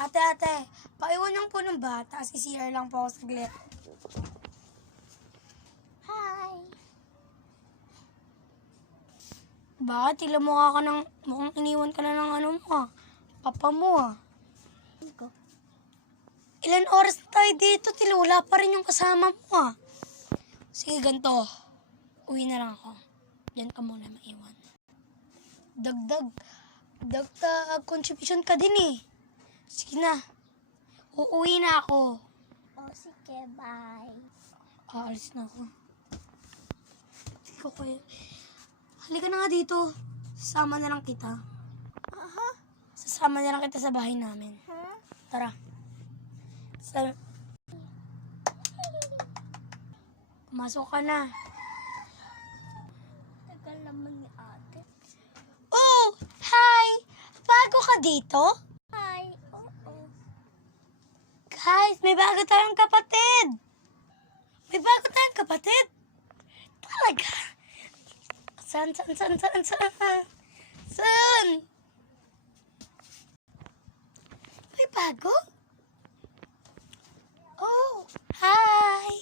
Ate, paiwan lang po ng bata. CCR lang po ako saglit. Hi! Bakit? Tila mukha ka ng... Mukhang iniwan ka na ng ano mo ah. Papa mo ah. Go. Ilan oras na tayo dito? Tila wala pa rin yung kasama mo ah. Sige, ganito. Uwi na lang ako. Diyan ka muna maiwan. Dagdag contribution ka din eh. Sige na. Uuwi na ako. Oh, sige, bye. Aalis na ako. Hindi ko kaya. Halika na nga dito. Sasama na lang kita. Aha? Sasama na lang kita sa bahay namin. Huh? Tara. Pumasok ka na. Tagal naman ni ate. Oh! Hi! Bago ka dito? Hi! Oo. Guys, may bago tayong kapatid! May bago tayong kapatid! Talaga? Saan? Saan? May bago? Oh! Hi!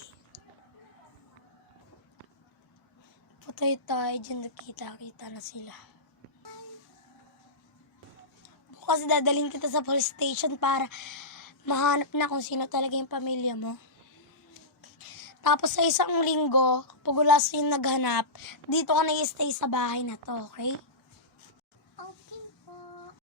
Putay tayo dyan, nakita-kita na sila. Bukas dadalhin kita sa police station para mahanap na kung sino talaga yung pamilya mo. Tapos sa isang linggo, pag wala sa'yo naghanap, dito ka na i-stay sa bahay na to, okay?